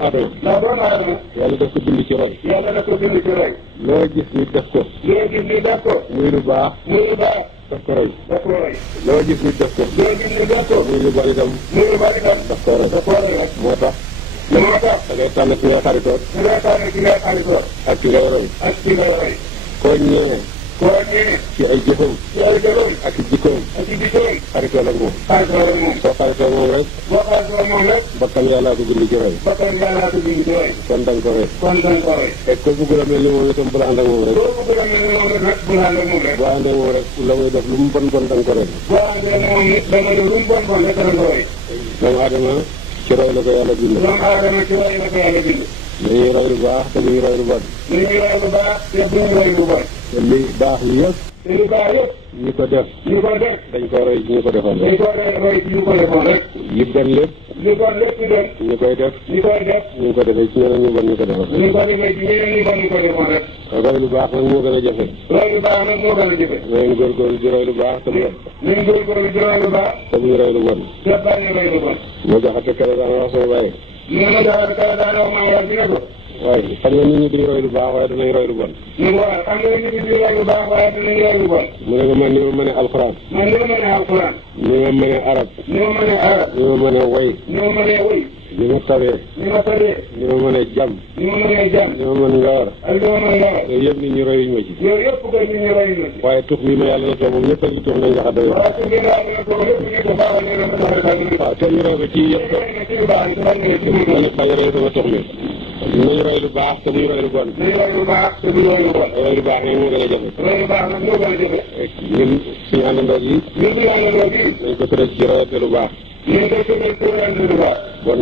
adama ndax doomu aadama yàlla daf ko bind ci roy yàlla daf ko bind ci roy loo gis nit def ko loo gis nit def ko muy lu baax muy lu baax daf ko roy daf ko roy loo gis nit def ko loo gis nit def ko muy lu bon itam muy lu baax itam daf ko roy daf ko roy rek moo tax moo tax da ngay tànn ki ngay xaritoor su ngay tànn ki ngay xaritoo ak ki ngay roy ak ki ngay roy koo ñëwee koo ñëwee ci ay jëfam ci ay jëfam ak i jikkoom ak ci jikkoom xaritoo ak moom xaritoo rek moom soo xaritoo moom rek boo xaritoo moom rek bakkan yàllaa ko bind ci roy bakkan yàllaa ko bind ci roy kon da nga ko roy kon da nga ko roy te ko bëgg la mel ni moom itam bu la ànd ak moom rek boo bëgg a mel ni moom rek bu ànd ak moom rek boo ànd ak moom rek la muy def lu mu bon bon da nga ko roy boo àndee moom nit dama ne lu mu bon bon rek da nga ko roy doomu aadama ci roy la ko yàlla bind doomu aadama ci roy la ko yàlla bind dañuy roy lu baax te duñu roy lu bon ñu ngi roy lu baax te duñu roy lu bon te li baax li yëpp te lu baax yëpp ñi ko def ñu ko def dañ ko roy ci ñu ko defoon dañ rek ko roy ci ñu ko defoon rek yi bon lépp li bon lépp ci doon ñu koy def ñu koy def ñu ngi ko defee ci ñeneen ñu bon ñu ko defoon ñu ko defee ci ñeneen ñu bon ñu ko defoon rek roy lu baax nag moo gën a jafe roy lu baax nag moo gën a jëfe ngeen góorgóorlu di roy lu baax te ñu ngi góorgóorlu di roy lu baax te buñu roy lu bon te bañ a roy lu bon moo jaxate kere daan wax sama bàyyi ñu ma jaxal kala daana wax maa yor bi ne ko waaye xam nga nit ñi duñu roy lu baax waaye danañ roy lu bon ñu ko wax xam nga nit ñi di roy lu baax waaye dinañ roy lu bon mu ne ma man ni ma mënee alxuraan man ni ma mënee alxuraan ni ma mënee arab ni ma mënee arab ni ma mënee way ni ma mënee wëy ni ma tawee ni ma tëddee ni ma mënee jàmm ni ma mënee jàmm ni ma mën ngaar ak li ma mën lawal yooyu yëpp nit ñi royuñ ma ci yooyu yëpp ko nit ñi roy na ci waaye tux bi ma yàlla na toog moom ñëpp a ci tux nañ nga xam ne waaye su ngeen daal nga toog lépp ñu ko baaxal ne la ma joxe daal di waaw te ñu roy ko ci yëpp na ci lu baax ci bañ ne ci lu bañ bañ roy sama tux mi nañ roy lu baax te duñ roy lu bon nañ roy lu baax te du roy lu bon roy lu baax nag moo gën a jafe roy lu baax nag moo gën a jafe ñun suñu àndandoo yi ñun ñu àndandoo bi dañ ko tëral ci royate lu baax ñun dañ ko tëral lu baax bon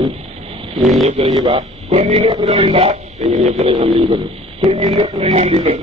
ñun ñëpp dañuy baax kon ñun ñëpp danañ baax te ñun ñëpp danañ am li ñu bëgg te ñun ñëpp danañ am li bëgg